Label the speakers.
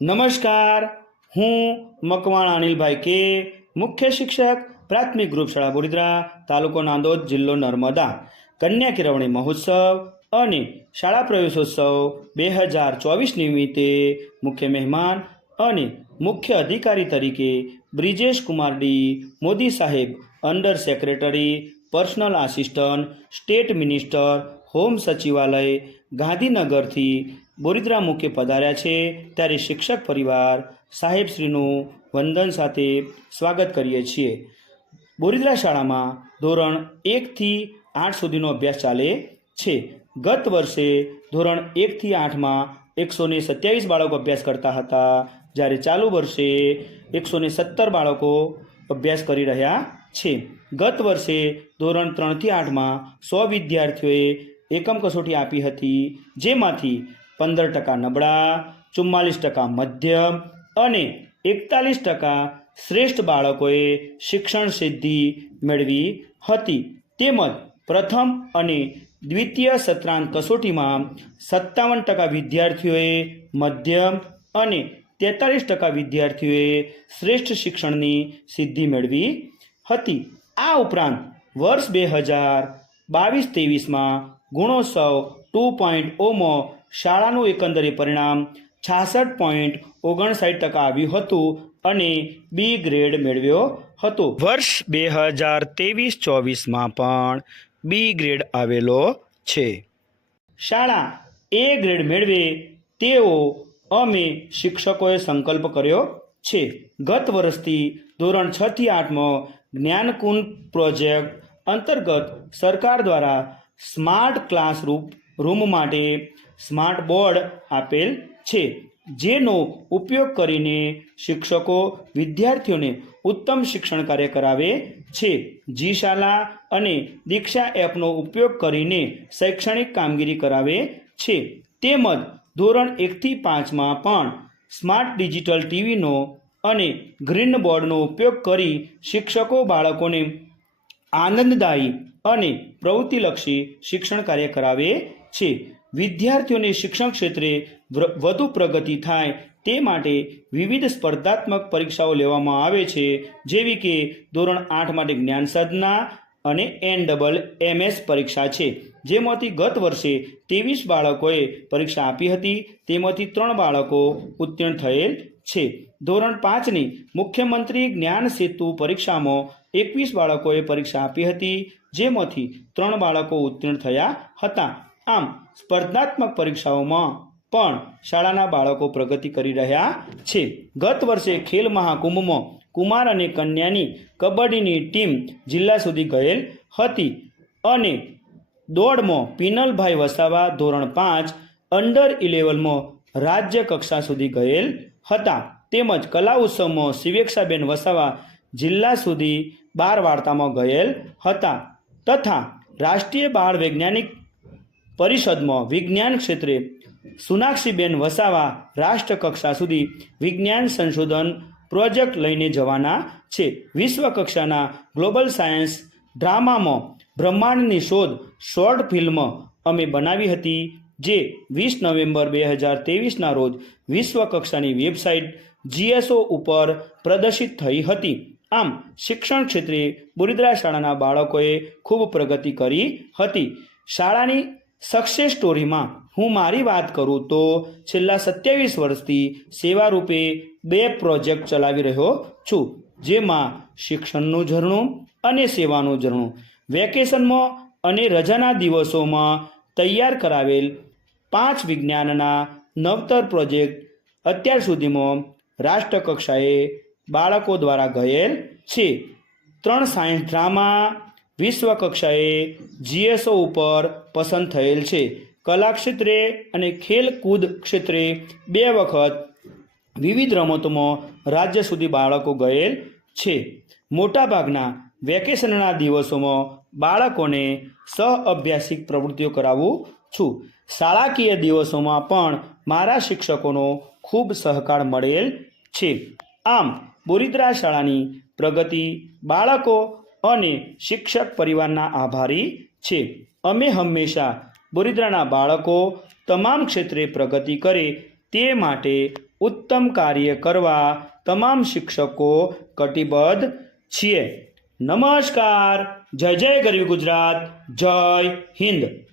Speaker 1: નમસ્કાર. હું મકવાણ અનિલભાઈ કે, મુખ્ય શિક્ષક, પ્રાથમિક ગ્રુપ શાળા બોડીદરા તાલુકો નાંદોદ, જિલ્લો નર્મદા. કન્યા કેળવણી મહોત્સવ અને શાળા પ્રવેશોત્સવ બે હજાર ચોવીસ નિમિત્તે મુખ્ય મહેમાન અને મુખ્ય અધિકારી તરીકે બ્રિજેશ કુમાર ડી, મોદી સાહેબ under secretary, personal assistant, state minister, home સચિવાલય, ગાંધીનગરથી બોરિદ્રા મુખ્ય પધાર્યા છે. ત્યારે શિક્ષક પરિવાર સાહેબશ્રીનું વંદન સાથે સ્વાગત કરીએ છીએ. બોરિદ્રા શાળામાં ધોરણ એકથી આઠ સુધીનો અભ્યાસ ચાલે છે. ગત વર્ષે ધોરણ એકથી આઠમાં એકસો ને સત્યાવીસ બાળકો અભ્યાસ કરતા હતા. જ્યારે ચાલુ વર્ષે એકસો ને સત્તર બાળકો અભ્યાસ કરી રહ્યા છે. ગત વર્ષે ધોરણ ત્રણથી આઠમાં સો વિદ્યાર્થીઓએ એકમ કસોટી આપી હતી. જેમાંથી પંદર ટકા નબળા, ચુમ્માલીસ ટકા મધ્યમ અને એકતાલીસ ટકા શ્રેષ્ઠ બાળકોએ શિક્ષણ સિદ્ધિ મેળવી હતી. તેમજ પ્રથમ અને દ્વિતીય સત્રાંત કસોટીમાં સત્તાવન ટકા વિદ્યાર્થીઓએ મધ્યમ અને તેતાલીસ ટકા વિદ્યાર્થીઓએ શ્રેષ્ઠ શિક્ષણની સિદ્ધિ મેળવી હતી. આ ઉપરાંત વર્ષ બે હજાર બાવીસ ત્રેવીસમાં ગુણોત્સવ ટુ પોઈન્ટ ઓમાં શાળાનું એકંદરે પરિણામ છાસઠ પોઈન્ટ ઓગણસાઠ ટકા આવ્યું હતું અને બી ગ્રેડ મેળવ્યો હતો. વર્ષ બે હજાર ત્રેવીસ ચોવીસમાં પણ બી ગ્રેડ આવેલો છે. શાળા એ ગ્રેડ મેળવે તેવો અમે શિક્ષકોએ સંકલ્પ કર્યો છે. ગત વર્ષથી ધોરણ છ થી આઠમાં જ્ઞાનકુંજ પ્રોજેક્ટ અંતર્ગત સરકાર દ્વારા સ્માર્ટ ક્લાસરૂમ રૂમ માટે સ્માર્ટ બોર્ડ આપેલ છે, જેનો ઉપયોગ કરીને શિક્ષકો વિદ્યાર્થીઓને ઉત્તમ શિક્ષણ કાર્ય કરાવે છે. જી શાલા અને દીક્ષા એપનો ઉપયોગ કરીને શૈક્ષણિક કામગીરી કરાવે છે. તેમજ ધોરણ એકથી પાંચમાં પણ સ્માર્ટ ડિજિટલ ટીવીનો અને ગ્રીન બોર્ડનો ઉપયોગ કરી શિક્ષકો બાળકોને આનંદદાયી અને પ્રવૃત્તિલક્ષી શિક્ષણ કાર્ય કરાવે છે. વિદ્યાર્થીઓને શિક્ષણ ક્ષેત્રે વધુ પ્રગતિ થાય તે માટે વિવિધ સ્પર્ધાત્મક પરીક્ષાઓ લેવામાં આવે છે. જેવી કે ધોરણ આઠ માટે જ્ઞાન સાધના અને એન ડબલ એમએસ પરીક્ષા છે. જેમાંથી ગત વર્ષે ત્રેવીસ બાળકોએ પરીક્ષા આપી હતી. તેમાંથી ત્રણ બાળકો ઉત્તીર્ણ થયેલ છે. ધોરણ પાંચની મુખ્યમંત્રી જ્ઞાન સેતુ પરીક્ષામાં એકવીસ બાળકોએ પરીક્ષા આપી હતી. જેમાંથી ત્રણ બાળકો ઉત્તીર્ણ થયા હતા. આમ, સ્પર્ધાત્મક પરીક્ષાઓમાં પણ શાળાના બાળકો પ્રગતિ કરી રહ્યા છે. ગત વર્ષે ખેલ મહાકુંભમાં કુમાર અને કન્યાની કબડ્ડીની ટીમ જિલ્લા સુધી ગયેલ હતી અને દોડમાં પિનલભાઈ વસાવા ધોરણ પાંચ, અંડર ઇલેવનમાં રાજ્ય કક્ષા સુધી ગયેલ હતા. તેમજ કલા ઉત્સવમાં શિવેક્ષાબેન વસાવા જિલ્લા સુધી બાર વાર્તામાં ગયેલ હતા. તથા રાષ્ટ્રીય બાળ વૈજ્ઞાનિક પરિષદમાં વિજ્ઞાન ક્ષેત્રે સુનાક્ષીબેન વસાવા રાષ્ટ્રકક્ષા સુધી વિજ્ઞાન સંશોધન પ્રોજેક્ટ લઈને જવાના છે. વિશ્વ કક્ષાના ગ્લોબલ સાયન્સ ડ્રામામાં બ્રહ્માંડની શોધ શોર્ટ ફિલ્મ અમે બનાવી હતી, જે વીસ નવેમ્બર બે હજાર તેવીસના રોજ વિશ્વ કક્ષાની વેબસાઇટ જીએસઓ ઉપર પ્રદર્શિત થઈ હતી. આમ શિક્ષણ ક્ષેત્રે બુરિદ્રા શાળાના બાળકોએ ખૂબ પ્રગતિ કરી હતી. શાળાની સક્સેસ સ્ટોરીમાં હું મારી વાત કરું તો છેલ્લા સત્યાવીસ વર્ષથી સેવા રૂપે બે પ્રોજેક્ટ ચલાવી રહ્યો છું, જેમાં શિક્ષણનું ઝરણું અને સેવાનું ઝરણું. વેકેશનમાં અને રજાના દિવસોમાં તૈયાર કરાવેલ પાંચ વિજ્ઞાનના નવતર પ્રોજેક્ટ અત્યાર સુધીમાં રાષ્ટ્રકક્ષાએ બાળકો દ્વારા ગયેલ છે. ત્રણ સાયન્સ ડ્રામા વિશ્વ કક્ષાએ જીએસઓ ઉપર પસંદ થયેલ છે. કલા ક્ષેત્રે અને ખેલકૂદ ક્ષેત્રે બે વખત વિવિધ રમતોમાં રાજ્ય સુધી બાળકો ગયેલ છે. મોટાભાગના વેકેશનના દિવસોમાં બાળકોને સહ અભ્યાસિક પ્રવૃત્તિઓ કરાવું છું. શાળાકીય દિવસોમાં પણ મારા શિક્ષકોનો ખૂબ સહકાર મળેલ છે. આમ બોરિદ્રા શાળાની પ્રગતિ બાળકો અને શિક્ષક પરિવારના આભારી છે. અમે હંમેશા બોરિદ્રાના બાળકો તમામ ક્ષેત્રે પ્રગતિ કરે તે માટે ઉત્તમ કાર્ય કરવા તમામ શિક્ષકો કટિબદ્ધ છીએ. નમસ્કાર. જય જય ગરવી ગુજરાત. જય હિન્દ.